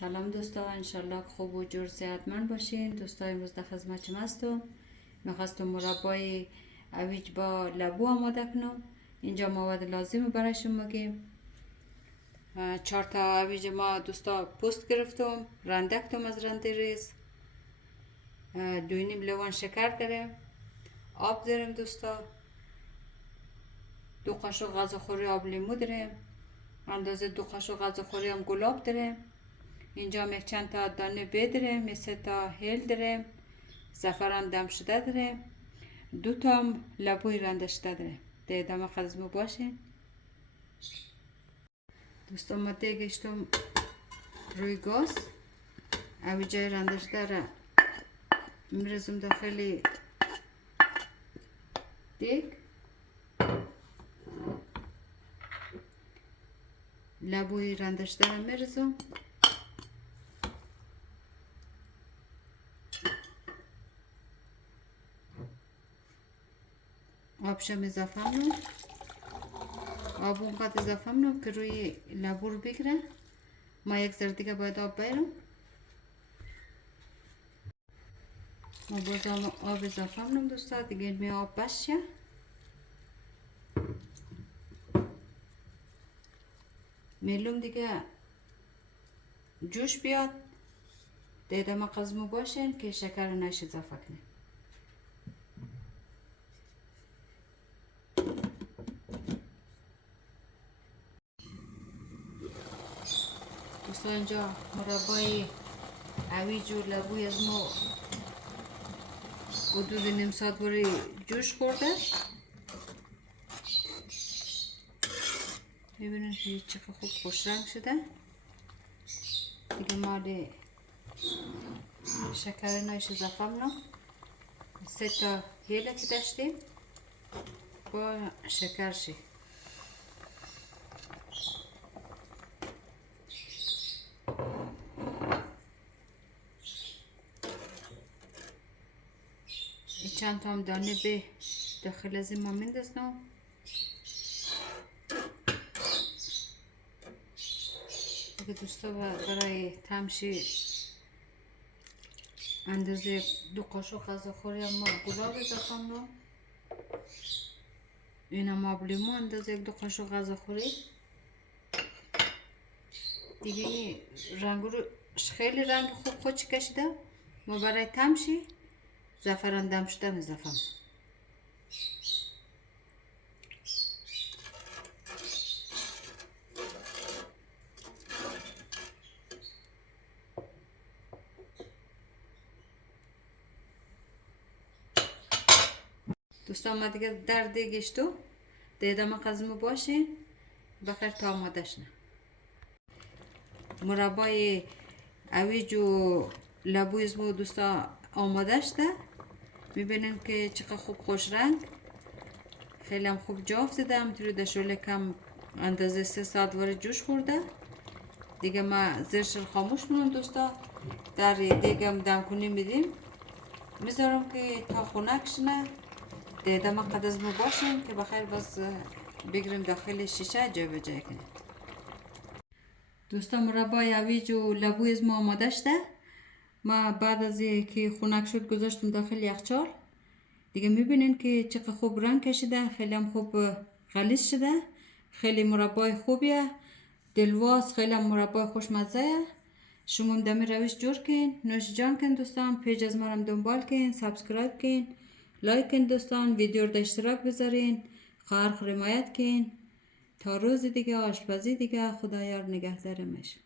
سلام دوستا، انشالله خوب و جور صحتمند باشین. دوستا امروز در خدمت شما هستم. میخواستم مربای اویج با لبو آماده کنم. اینجا مواد لازم برای شما میگیم. 4 تا اویج ما دوستا پوست گرفتم، رنده کردم از رنده ریز. 2.5 لیوان شکر داریم، آب داریم دوستا، 2 قاشق غذاخوری آب لیمو داریم، اندازه 2 قاشق غذاخوری هم گلاب داریم. اینجا یک چند تا دانه بید داریم، 3 تا هیل داریم، زعفران دم شده داریم، 2 تا هم لبوی رنده شده داریم. در ادامه قدمو باشین. دوستان ما دیگشتم روی گاز، اویجای رنده شده را میرزم داخل دیگ. لبوی رنده شده را میرزم. آبشم اضافه کنم. آب اونقدر اضافه کنم که روی لبو رو بگیره. ما یک ذره دیگه باید آب بیارم. ما باز آب اضافه کنم دوستا، دیگه می آب بشه. میلوم دیگه جوش بیاد. در ادامه قضمو باشین که شکر نش اضافه کنیم. دوستان اینجا مربای اویج و لبوی از ما حدود نیم ساعت بری جوش خورده. میبینید که چقدر خوب خوش رنگ شده. دیگه ما شکر نایش اضافه کنم. 3 تا هیله که داشتیم با شکرشی. چند تا هم دانه به داخل از این ما میندازم. دیگه دوستا برای تمشی اندازه 2 قاشق غذاخوری هم ما گلاب اضافه کنم. این هم آب لیمو اندازه 1-2 قاشق غذاخوری. دیگه رنگ رو خیلی رنگ خوب خودش کشیده. ما برای تمشی زعفران دم شده اضافه کنم. دوستان ما دیگه در دیگشتو در ادامه قضمو باشین بخیر تا آماده شنه. مربای اویج و لبوی اسمو دوستا آماده شده. میبینین که چقدر خوب خوش رنگ، خیلی هم خوب جافت دیده. همینطوری در شعله کم اندازه 3 ساعت وارد جوش خورده. دیگه ما زیرش رو خاموش کنم دوستا. در دیگه هم دم کنی میدیم، میذارم که تا خنک شنه. در ادامه قدمو باشین که بخیر بس بگیریم داخل شیشه جای به جای کنیم. دوستا مربای اویج و لبوی از ما آماده شده. ما بعد از که خنک شد گذاشتم داخل یخچال. دیگه میبینین که چقدر خوب رنگ کشیده، خیلی هم خوب غلیظ شده. خیلی مربای خوبیه، دلواز، خیلی هم مربای خوشمزه. شما هم دمی روش جور کن، نوش جان کن دوستان. پیج از ما هم دنبال کن، سابسکرایب کن، لایک کن دوستان، ویدیو رو اشتراک بذارین، خواهر حمایت کن. تا روز دیگه آشپزی دیگه، خدایار نگهدارمش.